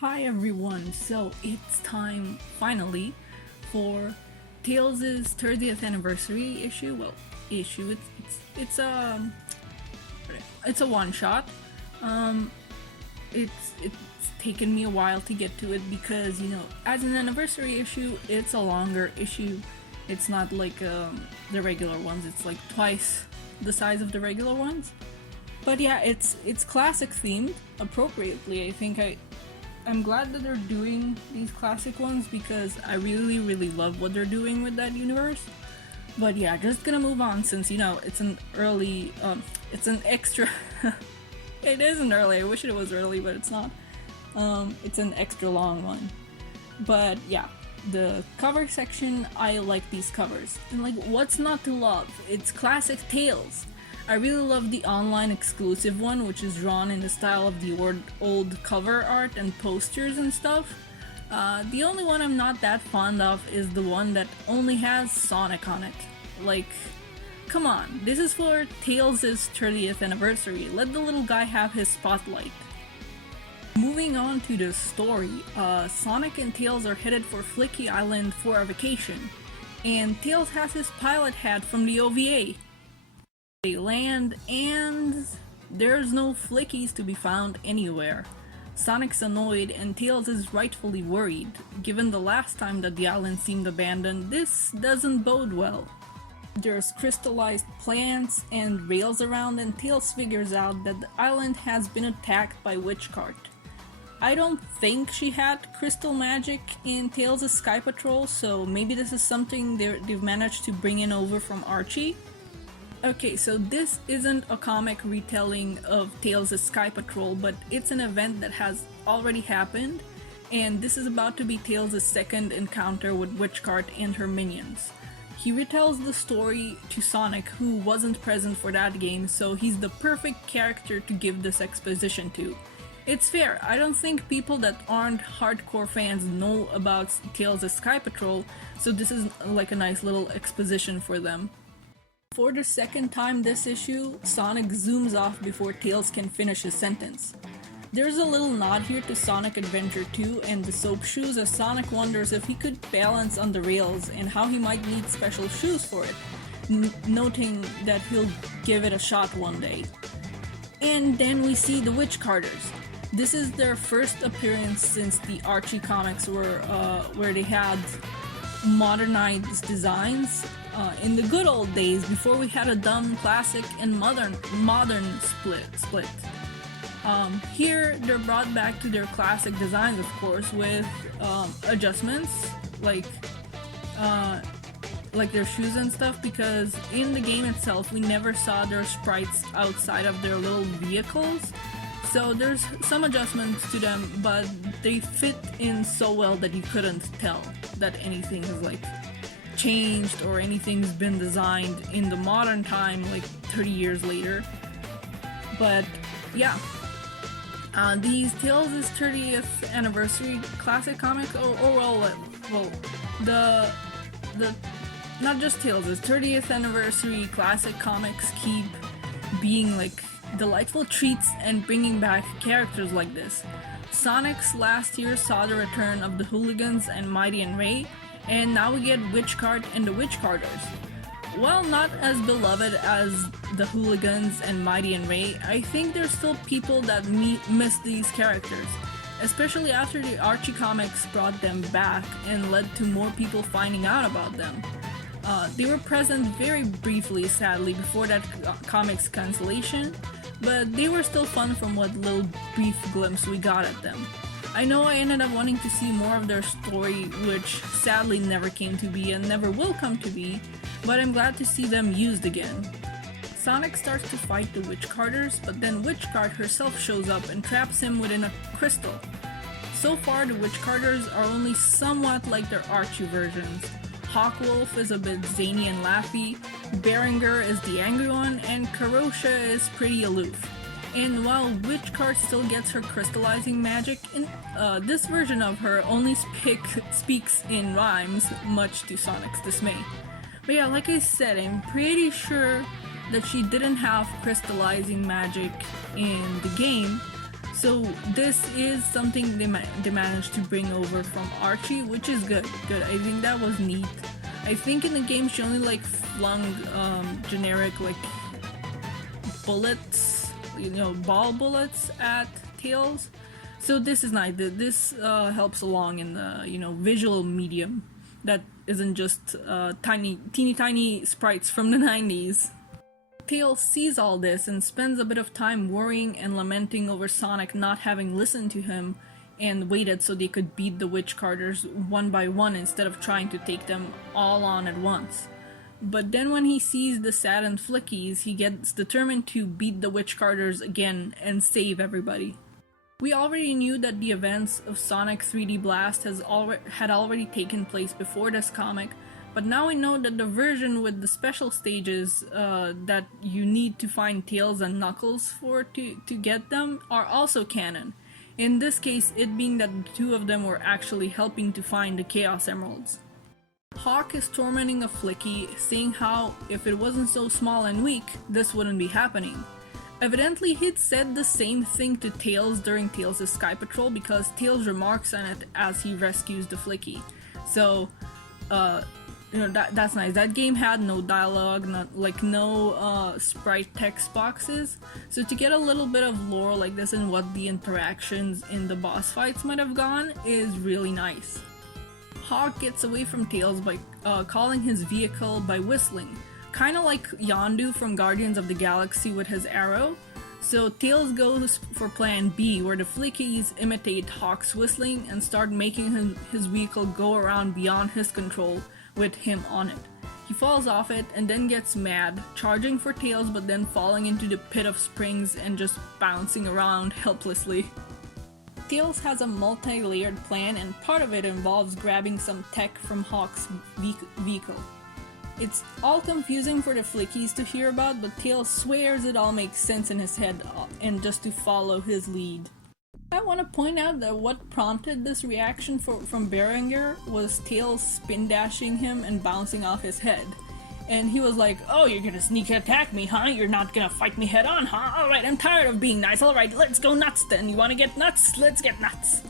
Hi everyone, so it's time finally for Tails' 30th anniversary issue. Well, issue. It's a one shot. Um, it's taken me a while to get to it because as an anniversary issue, it's a longer issue. It's not like the regular ones. It's like twice the size of the regular ones. But yeah, it's classic themed appropriately. I'm glad that they're doing these classic ones because I really love what they're doing with that universe. But yeah, just gonna move on since it's an early, it's an extra. It isn't early. I wish it was early, but it's not. It's an extra long one. But yeah, the cover section, I like these covers. And like, what's not to love? It's classic Tails. I really love the online exclusive one, which is drawn in the style of the old cover art and posters and stuff. The only one I'm not that fond of is the one that only has Sonic on it. Like, come on, this is for Tails' 30th anniversary. Let the little guy have his spotlight. Moving on to the story, Sonic and Tails are headed for Flicky Island for a vacation, and Tails has his pilot hat from the OVA. They land and there's no Flickies to be found anywhere. Sonic's annoyed and Tails is rightfully worried. Given the last time that the island seemed abandoned, this doesn't bode well. There's crystallized plants and rails around and Tails figures out that the island has been attacked by Witchcart. I don't think she had crystal magic in Tails' Sky Patrol, so maybe this is something they've managed to bring in over from Archie. Okay, so this isn't a comic retelling of Tails' Sky Patrol, but it's an event that has already happened, and this is about to be Tails' second encounter with Witchcart and her minions. He retells the story to Sonic, who wasn't present for that game, so he's the perfect character to give this exposition to. It's fair, I don't think people that aren't hardcore fans know about Tails' Sky Patrol, so this is like a nice little exposition for them. For the second time this issue, Sonic zooms off before Tails can finish his sentence. There's a little nod here to Sonic Adventure 2 and the soap shoes as Sonic wonders if he could balance on the rails and how he might need special shoes for it, noting that he'll give it a shot one day. And then we see the Witchcarters. This is their first appearance since the Archie comics where they had modernized designs. In the good old days, before we had a dumb classic and modern split. Here they're brought back to their classic designs, of course, with adjustments like their shoes and stuff, because in the game itself we never saw their sprites outside of their little vehicles. So there's some adjustments to them, but they fit in so well that you couldn't tell that anything is like changed or anything's been designed in the modern time, like 30 years later. But yeah, these Tails' 30th anniversary classic comics, the not just Tails' 30th anniversary classic comics keep being like delightful treats and bringing back characters like this. Sonic's last year saw the return of the Hooligans and Mighty and Ray, and now we get Witchcart and the Witchcarters. While not as beloved as the Hooligans and Mighty and Ray, I think there's still people that miss these characters, especially after the Archie comics brought them back and led to more people finding out about them. They were present very briefly, sadly, before that comic's cancellation, but they were still fun from what little brief glimpse we got at them. I know I ended up wanting to see more of their story, which sadly never came to be and never will come to be, but I'm glad to see them used again. Sonic starts to fight the Witchcarters, but then Witchcart herself shows up and traps him within a crystal. So far, the Witchcarters are only somewhat like their Archie versions. Hawkwolf is a bit zany and laughy, Berenger is the angry one, and Karosha is pretty aloof. And while Witchcart still gets her crystallizing magic, this version of her only speaks in rhymes, much to Sonic's dismay. But yeah, like I said, I'm pretty sure that she didn't have crystallizing magic in the game, So this is something they managed to bring over from Archie, which is good. I think that was neat. I think in the game she only like flung generic like bullets, ball bullets at Tails. So this is nice. This helps along in the visual medium that isn't just teeny tiny sprites from the 90s. Tails sees all this and spends a bit of time worrying and lamenting over Sonic not having listened to him and waited so they could beat the Witch Carters one by one instead of trying to take them all on at once. But then when he sees the saddened Flickies, he gets determined to beat the Witch Carters again and save everybody. We already knew that the events of Sonic 3D Blast had already taken place before this comic, but now we know that the version with the special stages that you need to find Tails and Knuckles for to get them are also canon. In this case, it being that the two of them were actually helping to find the Chaos Emeralds. Hawk is tormenting a Flicky, saying how, if it wasn't so small and weak, this wouldn't be happening. Evidently, he'd said the same thing to Tails during Tails' Sky Patrol because Tails remarks on it as he rescues the Flicky. So, that's nice. That game had no dialogue, no sprite text boxes. So to get a little bit of lore like this and what the interactions in the boss fights might have gone is really nice. Hawk gets away from Tails by calling his vehicle by whistling, kinda like Yondu from Guardians of the Galaxy with his arrow. So Tails goes for plan B, where the Flickies imitate Hawk's whistling and start making his vehicle go around beyond his control with him on it. He falls off it and then gets mad, charging for Tails but then falling into the pit of springs and just bouncing around helplessly. Tails has a multi-layered plan, and part of it involves grabbing some tech from Hawk's vehicle. It's all confusing for the Flickies to hear about, but Tails swears it all makes sense in his head and just to follow his lead. I want to point out that what prompted this reaction from Berenger was Tails spin dashing him and bouncing off his head. And he was like, "Oh, you're gonna sneak attack me, huh? You're not gonna fight me head on, huh? Alright, I'm tired of being nice. Alright, let's go nuts then. You wanna get nuts? Let's get nuts."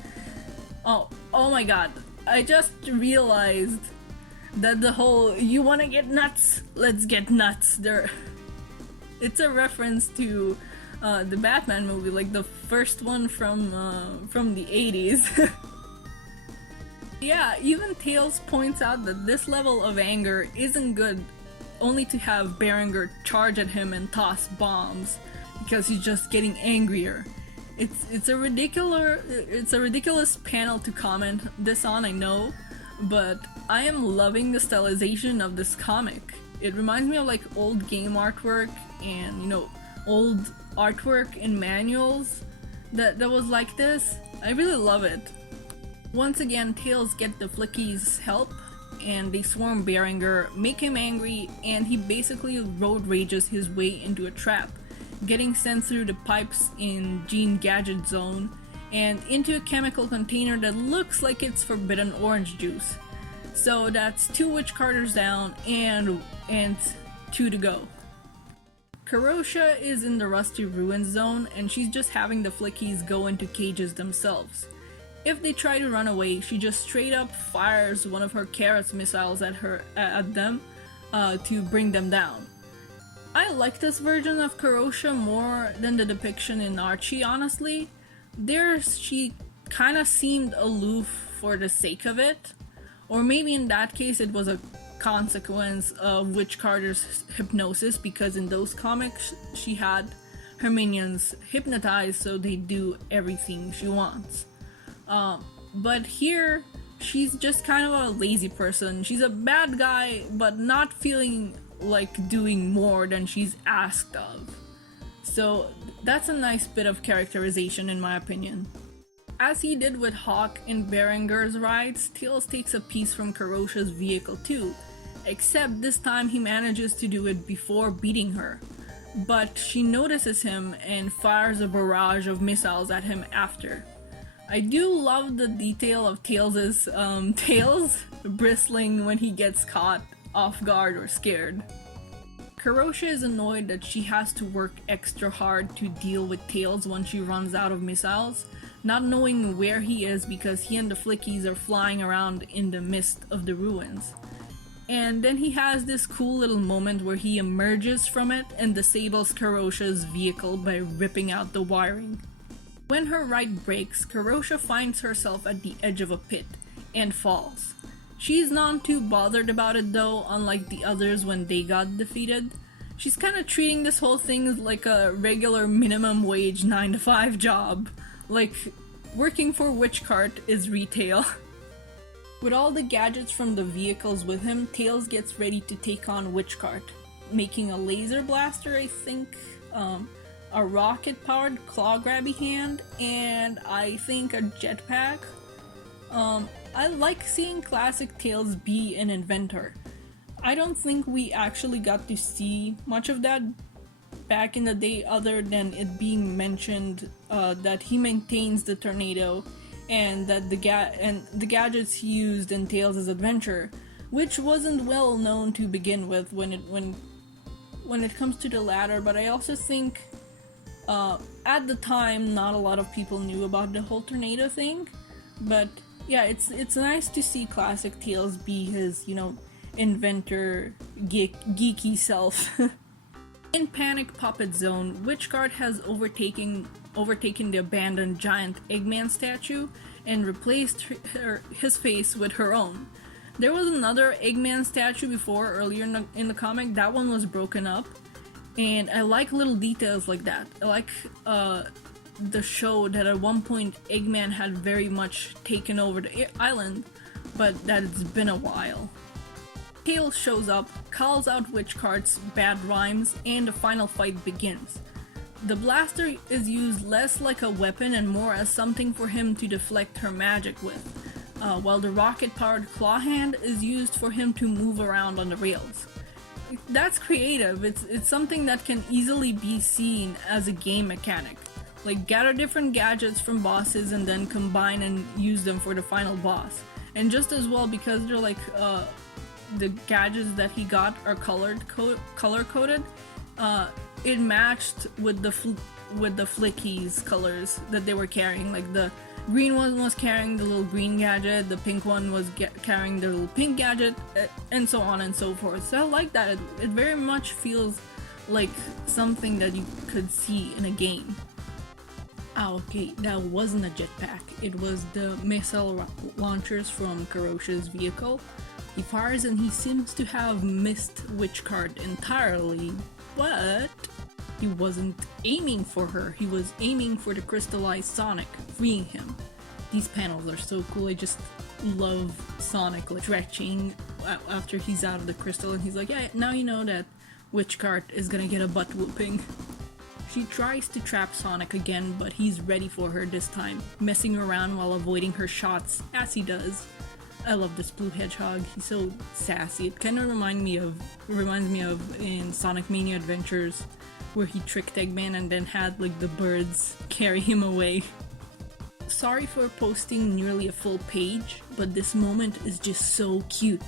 Oh my god. I just realized that the whole "you wanna get nuts? Let's get nuts" it's a reference to the Batman movie, like the first one from the 80s. Yeah, even Tails points out that this level of anger isn't good, only to have Berenger charge at him and toss bombs because he's just getting angrier. It's a ridiculous panel to comment this on, I know, but I am loving the stylization of this comic. It reminds me of like old game artwork and old artwork in manuals that was like this. I really love it. Once again, Tails get the Flickies' help and they swarm Berenger, make him angry, and he basically road rages his way into a trap, getting sent through the pipes in Gene Gadget Zone and into a chemical container that looks like it's forbidden orange juice. So that's 2 Witch Carters down and 2 to go. Karosha is in the Rusty Ruins Zone and she's just having the Flickies go into cages themselves. If they try to run away, she just straight up fires one of her Carrots missiles at them to bring them down. I like this version of Karosha more than the depiction in Archie, honestly. There she kinda seemed aloof for the sake of it, or maybe in that case it was a consequence of Witch Carter's hypnosis, because in those comics she had her minions hypnotized so they do everything she wants. But here, she's just kind of a lazy person. She's a bad guy, but not feeling like doing more than she's asked of. So that's a nice bit of characterization in my opinion. As he did with Hawk in Berenger's rides, Tails takes a piece from Karosha's vehicle too, except this time he manages to do it before beating her. But she notices him and fires a barrage of missiles at him after. I do love the detail of Tails' tails bristling when he gets caught off guard or scared. Karosha is annoyed that she has to work extra hard to deal with Tails when she runs out of missiles, not knowing where he is because he and the Flickies are flying around in the mist of the ruins. And then he has this cool little moment where he emerges from it and disables Karosha's vehicle by ripping out the wiring. When her ride breaks, Karosha finds herself at the edge of a pit and falls. She's not too bothered about it though, unlike the others when they got defeated. She's kinda treating this whole thing like a regular minimum wage 9 to 5 job. Like, working for Witchcart is retail. With all the gadgets from the vehicles with him, Tails gets ready to take on Witchcart, making a laser blaster, I think, a rocket-powered claw-grabby hand, and I think a jetpack. I like seeing classic Tails be an inventor. I don't think we actually got to see much of that back in the day other than it being mentioned that he maintains the tornado and that the gadgets he used in Tails' adventure, which wasn't well known to begin with when it comes to the latter, but I also think at the time not a lot of people knew about the whole tornado thing. But yeah, it's nice to see classic Tails be his, inventor geeky self. In Panic Puppet Zone, Witchcart has overtaken the abandoned giant Eggman statue and replaced his face with her own. There was another Eggman statue before earlier in the comic. That one was broken up, and I like little details like that. I like the show that at one point Eggman had very much taken over the island, but that it's been a while. Tails shows up, calls out Witchcart's bad rhymes, and the final fight begins. The blaster is used less like a weapon and more as something for him to deflect her magic with, while the rocket-powered claw hand is used for him to move around on the rails. That's creative. It's something that can easily be seen as a game mechanic. Like, gather different gadgets from bosses and then combine and use them for the final boss. And just as well, because they're like, the gadgets that he got are color-coded, it matched with the Flickies colors that they were carrying. Like, the green one was carrying the little green gadget, the pink one was carrying the little pink gadget, and so on and so forth. So I like that. It very much feels like something that you could see in a game. Okay, that wasn't a jetpack. It was the missile launchers from Karosha's vehicle. He fires and he seems to have missed Witchcart entirely, but he wasn't aiming for her. He was aiming for the crystallized Sonic, freeing him. These panels are so cool. I just love Sonic like stretching after he's out of the crystal, and he's like, yeah, now you know that Witchcart is gonna get a butt whooping. She tries to trap Sonic again, but he's ready for her this time, messing around while avoiding her shots, as he does. I love this blue hedgehog. He's so sassy. It kind of reminds me of in Sonic Mania Adventures, where he tricked Eggman and then had like the birds carry him away. Sorry for posting nearly a full page, but this moment is just so cute.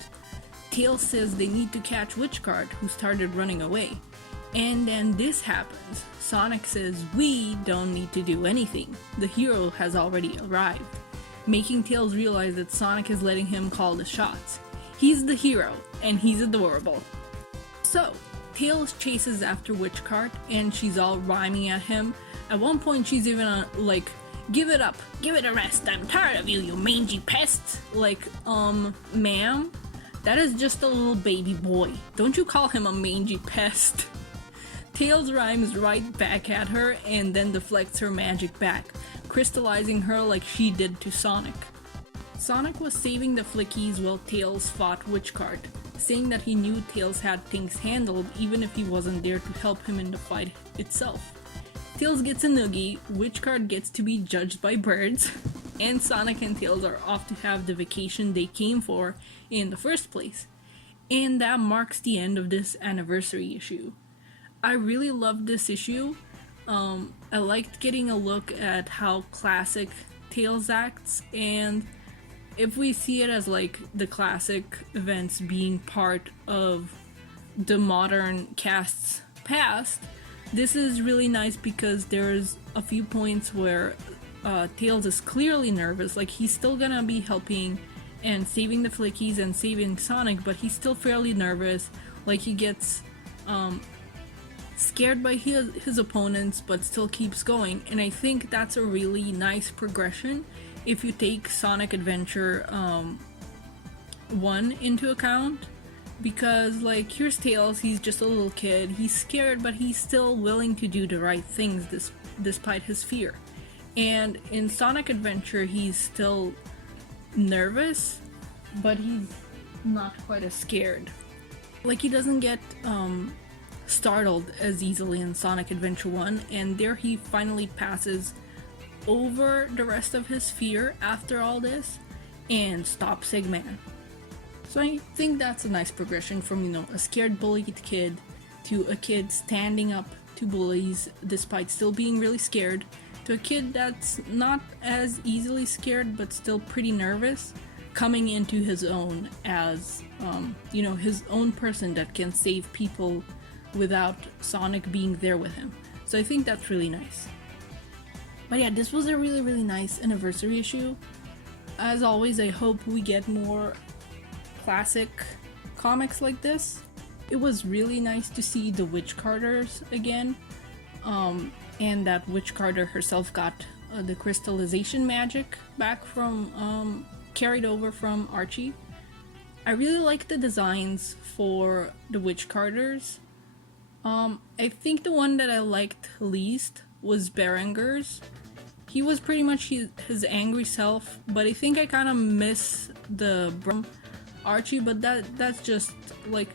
Tails says they need to catch Witchcart, who started running away. And then this happens. Sonic says we don't need to do anything. The hero has already arrived, making Tails realize that Sonic is letting him call the shots. He's the hero, and he's adorable. So, Tails chases after Witchcart, and she's all rhyming at him. At one point, she's even like, give it up, give it a rest, I'm tired of you, you mangy pest. Like, ma'am? That is just a little baby boy. Don't you call him a mangy pest. Tails rhymes right back at her and then deflects her magic back, crystallizing her like she did to Sonic. Sonic was saving the Flickies while Tails fought Witchcart, saying that he knew Tails had things handled even if he wasn't there to help him in the fight itself. Tails gets a noogie, Witchcart gets to be judged by birds, and Sonic and Tails are off to have the vacation they came for in the first place. And that marks the end of this anniversary issue. I really loved this issue. I liked getting a look at how classic Tails acts, and if we see it as like the classic events being part of the modern cast's past, this is really nice because there's a few points where Tails is clearly nervous. Like, he's still gonna be helping and saving the Flickies and saving Sonic, but he's still fairly nervous. Like, he gets scared by his opponents, but still keeps going. And I think that's a really nice progression if you take Sonic Adventure 1 into account. Because, like, here's Tails, he's just a little kid, he's scared, but he's still willing to do the right things despite his fear. And in Sonic Adventure, he's still nervous, but he's not quite as scared. Like, he doesn't get startled as easily in Sonic Adventure 1, and there he finally passes over the rest of his fear after all this and stops Eggman. So I think that's a nice progression from, you know, a scared bullied kid to a kid standing up to bullies despite still being really scared, to a kid that's not as easily scared but still pretty nervous, coming into his own as, you know, his own person that can save people without Sonic being there with him. So I think that's really nice. But yeah, this was a really, really nice anniversary issue. As always, I hope we get more classic comics like this. It was really nice to see the Witch Carters again, and that Witch Carter herself got the crystallization magic back from carried over from Archie. I really like the designs for the Witch Carters. I think the one that I liked least was Berenger's. He was pretty much his angry self, but I think I kind of miss the Archie, but that's just, like,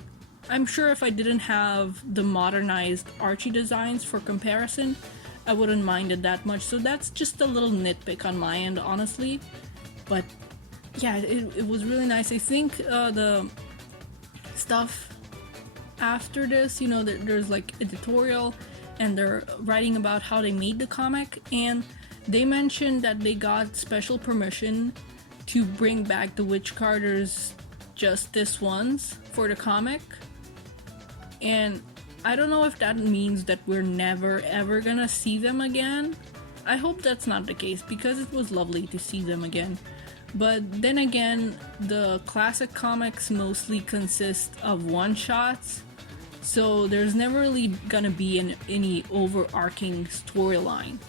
I'm sure if I didn't have the modernized Archie designs for comparison, I wouldn't mind it that much. So that's just a little nitpick on my end, honestly. But yeah, it was really nice. I think the stuff after this, you know, there's like editorial and they're writing about how they made the comic, and they mentioned that they got special permission to bring back the Witch Carters just this once for the comic. And I don't know if that means that we're never ever gonna see them again. I hope that's not the case because it was lovely to see them again. But then again, the classic comics mostly consist of one-shots, so there's never really gonna be any overarching storyline.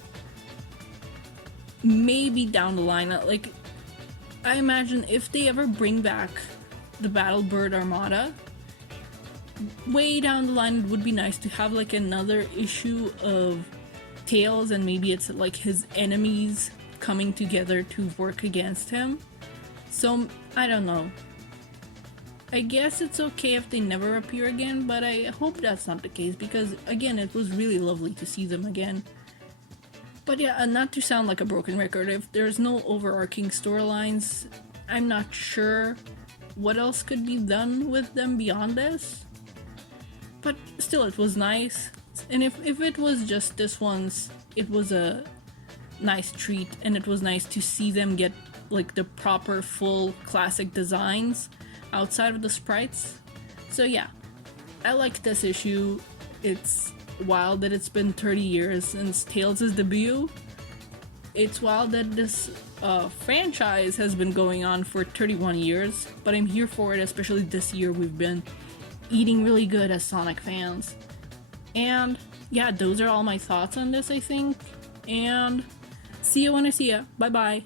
Maybe down the line, like, I imagine if they ever bring back the Battlebird Armada, way down the line it would be nice to have like another issue of Tails and maybe it's like his enemies coming together to work against him. So I don't know. I guess it's okay if they never appear again, but I hope that's not the case because again, it was really lovely to see them again. But yeah, not to sound like a broken record, if there's no overarching storylines, I'm not sure what else could be done with them beyond this. But still, it was nice. And if it was just this once, it was a nice treat, and it was nice to see them get like the proper full classic designs outside of the sprites. So yeah, I like this issue. It's wild that it's been 30 years since Tails' debut. It's wild that this franchise has been going on for 31 years, but I'm here for it, especially this year we've been eating really good as Sonic fans. And yeah, those are all my thoughts on this, I think. And see you when I see ya. Bye bye.